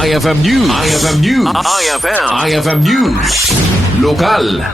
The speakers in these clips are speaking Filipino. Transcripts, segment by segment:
IFM News. IFM News. IFM News. Lokal.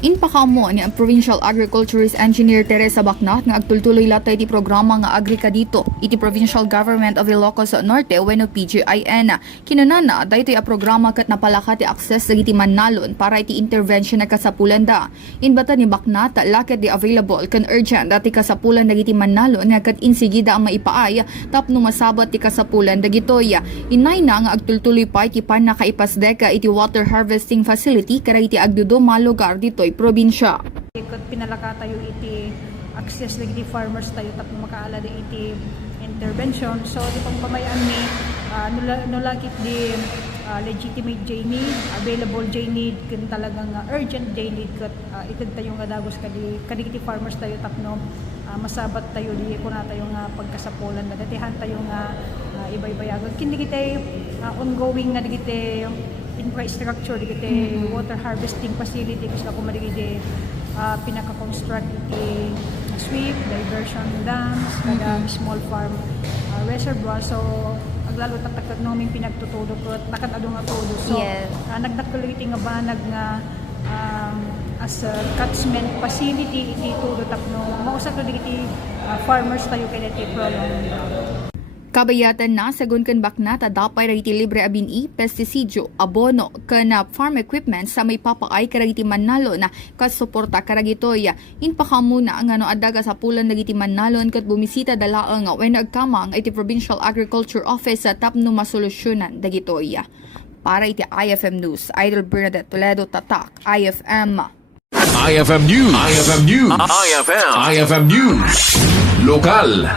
Inpakamo ni ang Provincial Agriculturist Engineer Teresa Bacnat nga agtultuloy latay ti programa nga Agri kadito iti Provincial Government of Ilocos Norte wenno PGIN. Kinunana daytoy a programa ket napalaka ti access dagiti mannalon para iti intervention na kasapulan da. Inbata ni Bacnat laket di available ken urgent dati kasapulan dagiti mannalon nga ket insigida ang maipaay tapno masabot ti kasapulan dagitoy. Inay na nga agtultuloy pa iti panakaipasdeka iti water harvesting facility kada iti agduduma lugar ditoy probinsya. Ikot pinalaka tayo iti access dagiti farmers tayo tapno makaala di iti intervention. So di pagpamayaan ni nulakit di legitimate J-need, available J-need, kun talagang urgent J-need kat ikot tayo nga dagos kadagiti farmers tayo tapno masabat tayo di ko na tayo nga pagkasapulan na datihan tayo nga ibay-bayagan kindi kita ongoing nga digiti infrastructure digiti water harvesting facility kasi ako madigiti pinaka-construct iti sweep, diversion dams, kada small farm reservoir. So aglalo tatakad namin pinagtutudo ko nakatado nga todo. So nagdakuloy iti nga banag nga as a catchment facility iti todo tapno mausa to digiti farmers tayo kay iti prolong. Kabayatan na sagun kan Bacnat dapay ragiti libre abini, pestisidyo, abono, kana farm equipment sa may papaay karagiti mannalo na kasuporta karagitoy. Inpakamuna ang ano adaga sa pulan dagiti mannalon kat bumisita dalaang when nagkamang iti Provincial Agriculture Office sa tapno masolusyonan dagitoy. Para iti IFM News, Idol Bernadette Toledo Tatak, IFM. IFM News. IFM News. IFM News. Lokal.